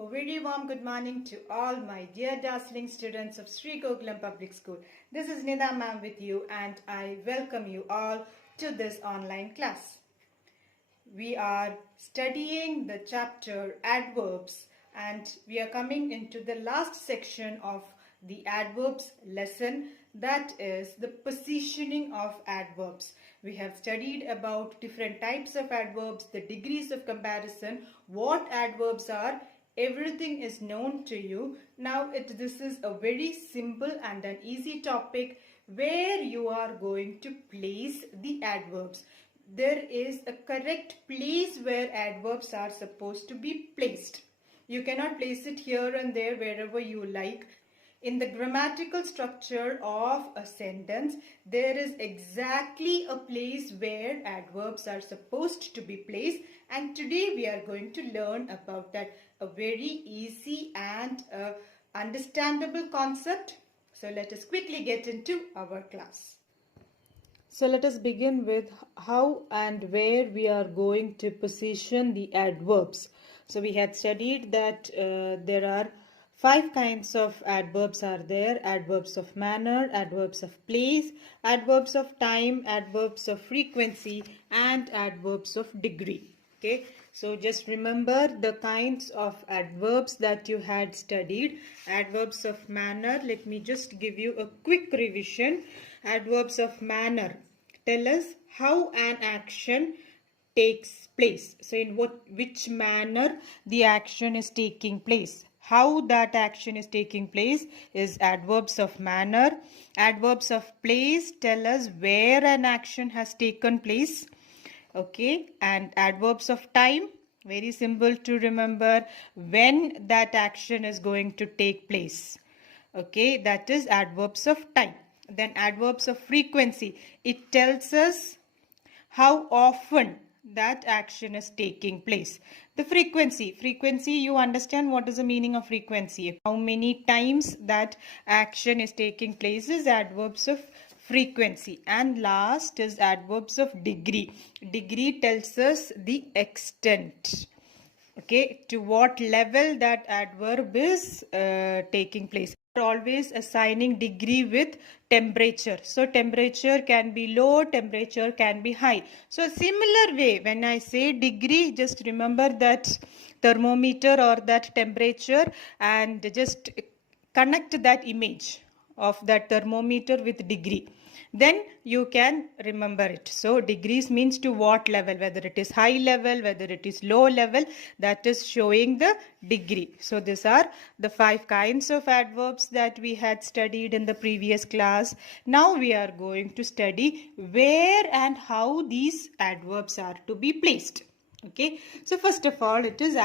A very warm good morning to all my dear dazzling students of Sri Gokulam Public School. This is Nida ma'am with you and I welcome you all to this online class. We are studying the chapter Adverbs and we are coming into the last section of the Adverbs lesson, that is the positioning of adverbs. We have studied about different types of adverbs, the degrees of comparison, what adverbs are. Everything is known to you. Now this is a very simple and an easy topic where you are going to place the adverbs. There is a correct place where adverbs are supposed to be placed. You cannot place it here and there wherever you like. In the grammatical structure of a sentence, there is exactly a place where adverbs are supposed to be placed, and today we are going to learn about that, a very easy and understandable concept. So let us quickly get into our class. So let us begin with how and where we are going to position the adverbs. So we had studied that there are 5 kinds of adverbs are there: adverbs of manner, adverbs of place, adverbs of time, adverbs of frequency, and adverbs of degree. Okay, so just remember the kinds of adverbs that you had studied. Adverbs of manner, let me just give you a quick revision. Adverbs of manner tell us how an action takes place. So in which manner the action is taking place. How that action is taking place is adverbs of manner. Adverbs of place tell us where an action has taken place. Okay, and adverbs of time, very simple to remember, when that action is going to take place. Okay, that is adverbs of time. Then adverbs of frequency, it tells us how often that action is taking place. The frequency, you understand what is the meaning of frequency. How many times that action is taking place is adverbs of frequency. And last is adverbs of degree. Degree tells us the extent. Okay, to what level that adverb is taking place. We are always assigning degree with temperature. So temperature can be low, temperature can be high. So similar way, when I say degree, just remember that thermometer or that temperature and just connect that image of that thermometer with degree. Then you can remember it. So degrees means to what level, whether it is high level, whether it is low level, that is showing the degree. So these are the 5 kinds of adverbs that we had studied in the previous class. Now we are going to study where and how these adverbs are to be placed. Okay, so first of all, it is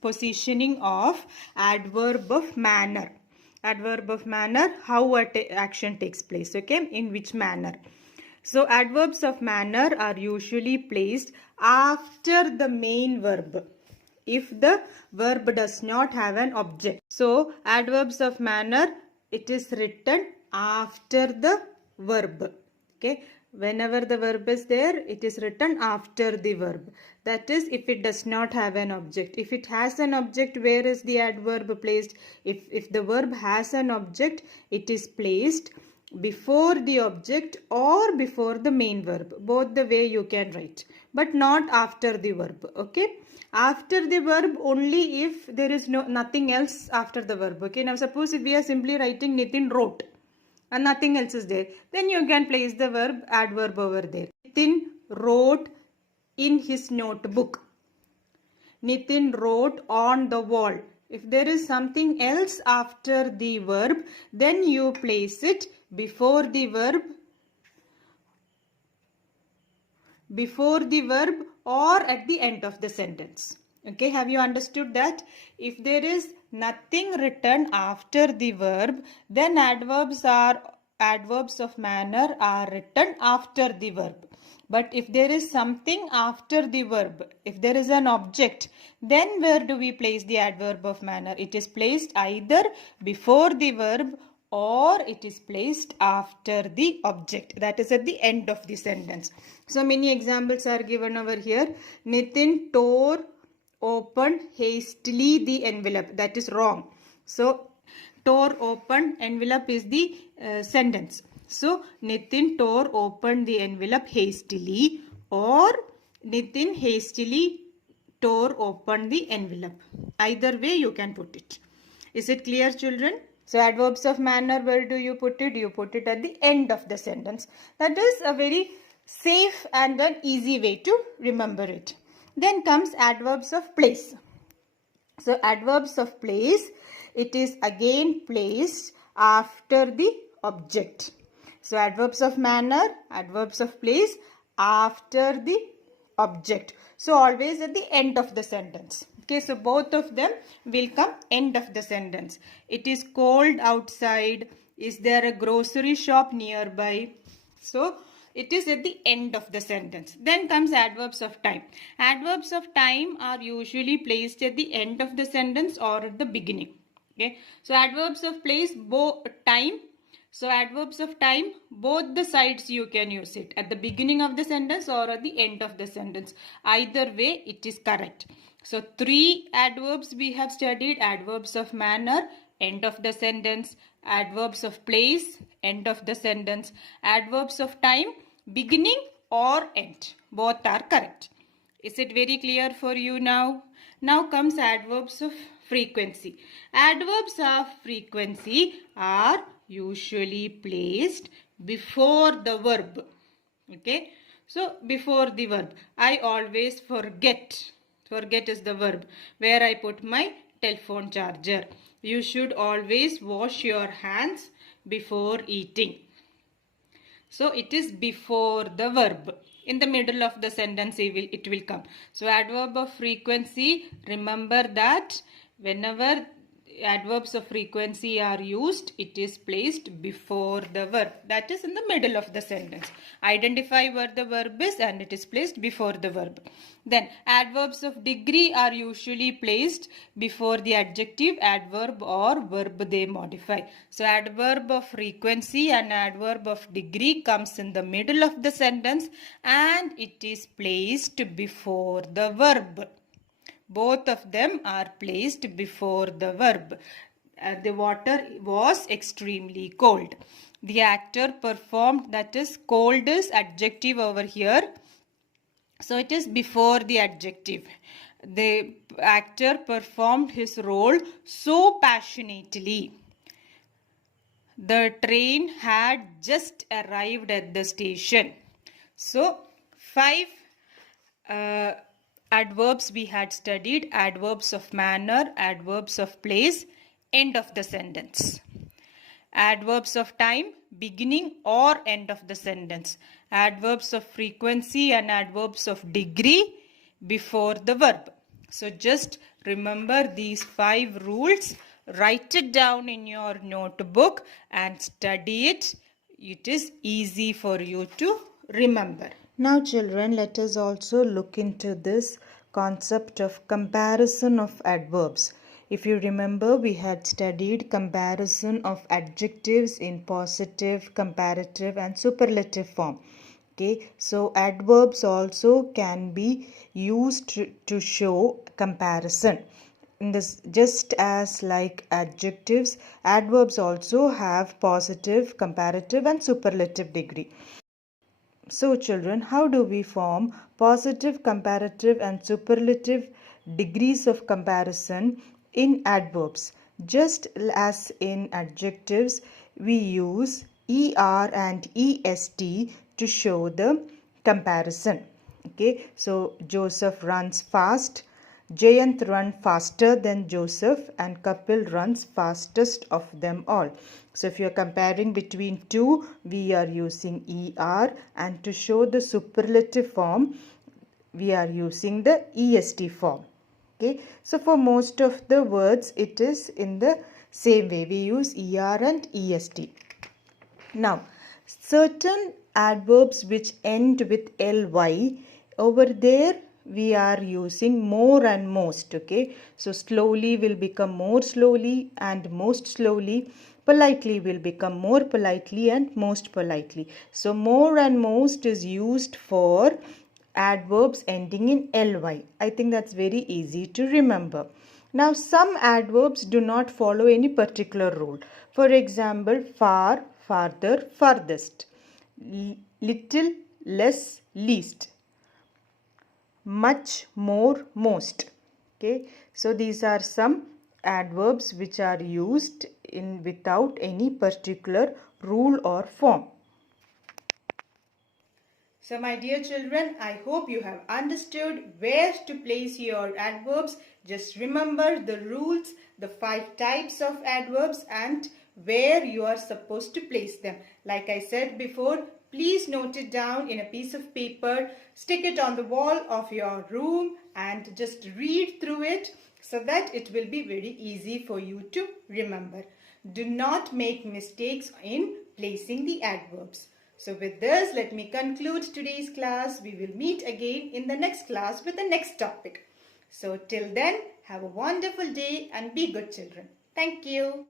positioning of adverb of manner. Adverb of manner, how action takes place, okay, in which manner. So adverbs of manner are usually placed after the main verb if the verb does not have an object. So adverbs of manner, it is written after the verb. Okay, whenever the verb is there, it is written after the verb. That is, if it does not have an object. If it has an object, where is the adverb placed? If the verb has an object, it is placed before the object or before the main verb. Both the way you can write, but not after the verb. Okay, after the verb only if there is nothing else after the verb. Okay, now suppose if we are simply writing Nitin wrote and nothing else is there, then you can place the verb adverb over there. Nitin wrote in his notebook. Nitin wrote on the wall. If there is something else after the verb, then you place it before the verb or at the end of the sentence. Okay, have you understood that? If there is nothing written after the verb, then adverbs of manner are written after the verb. But if there is something after the verb, if there is an object, then where do we place the adverb of manner? It is placed either before the verb or it is placed after the object. That is at the end of the sentence. So many examples are given over here. Nitin tore opened hastily the envelope. That is wrong. So, tore open envelope is the sentence. So, Nitin tore open the envelope hastily, or Nitin hastily tore open the envelope. Either way you can put it. Is it clear, children? So, adverbs of manner, where do you put it? You put it at the end of the sentence. That is a very safe and an easy way to remember it. Then comes adverbs of place. So, adverbs of place, it is again placed after the object. So, adverbs of manner, adverbs of place after the object. So, always at the end of the sentence. Okay, so both of them will come end of the sentence. It is cold outside. Is there a grocery shop nearby? So, it is at the end of the sentence. Then comes adverbs of time. Adverbs of time are usually placed at the end of the sentence or at the beginning. Okay, so adverbs of place, time. So adverbs of time, both the sides you can use it, at the beginning of the sentence or at the end of the sentence. Either way it is correct. So 3 adverbs we have studied: adverbs of manner, end of the sentence; adverbs of place, end of the sentence; adverbs of time, beginning or end. Both are correct. Is it very clear for you now? Now comes adverbs of frequency. Adverbs of frequency are usually placed before the verb. Okay. So, before the verb. I always forget. Forget is the verb. Where I put my telephone charger. You should always wash your hands before eating. So, it is before the verb. In the middle of the sentence it will come. So, adverb of frequency, remember that whenever adverbs of frequency are used, it is placed before the verb. That is in the middle of the sentence. Identify where the verb is and it is placed before the verb. Then adverbs of degree are usually placed before the adjective, adverb or verb they modify. So adverb of frequency and adverb of degree comes in the middle of the sentence and it is placed before the verb. Both of them are placed before the verb. The water was extremely cold. The actor performed, that is cold is adjective over here. So it is before the adjective. The actor performed his role so passionately. The train had just arrived at the station. So 5 adverbs we had studied: adverbs of manner, adverbs of place, end of the sentence; adverbs of time, beginning or end of the sentence; adverbs of frequency and adverbs of degree, before the verb. So just remember these 5 rules, write it down in your notebook and study it. It is easy for you to remember. Now children, let us also look into this concept of comparison of adverbs. If you remember, we had studied comparison of adjectives in positive, comparative and superlative form. Okay, so adverbs also can be used to show comparison. In this, just as like adjectives, adverbs also have positive, comparative and superlative degree. So children, how do we form positive, comparative and superlative degrees of comparison in adverbs? Just as in adjectives, we use ER and EST to show the comparison. Okay, so Joseph runs fast. Jayant runs faster than Joseph and Kapil runs fastest of them all. So if you are comparing between two, we are using ER, and to show the superlative form, we are using the EST form. Okay, so for most of the words, it is in the same way. We use ER and EST. Now, certain adverbs which end with ly, over there we are using more and most. Okay, so slowly will become more slowly and most slowly. Politely will become more politely and most politely. So more and most is used for adverbs ending in ly. I think that's very easy to remember. Now, some adverbs do not follow any particular rule. For example, far, farther, farthest, little, less, least, much, more, most. Okay, so these are some adverbs which are used in without any particular rule or form. So my dear children, I hope you have understood where to place your adverbs. Just remember the rules, the 5 types of adverbs and where you are supposed to place them. Like I said before, please note it down in a piece of paper, stick it on the wall of your room and just read through it so that it will be very easy for you to remember. Do not make mistakes in placing the adverbs. So with this, let me conclude today's class. We will meet again in the next class with the next topic. So till then, have a wonderful day and be good children. Thank you.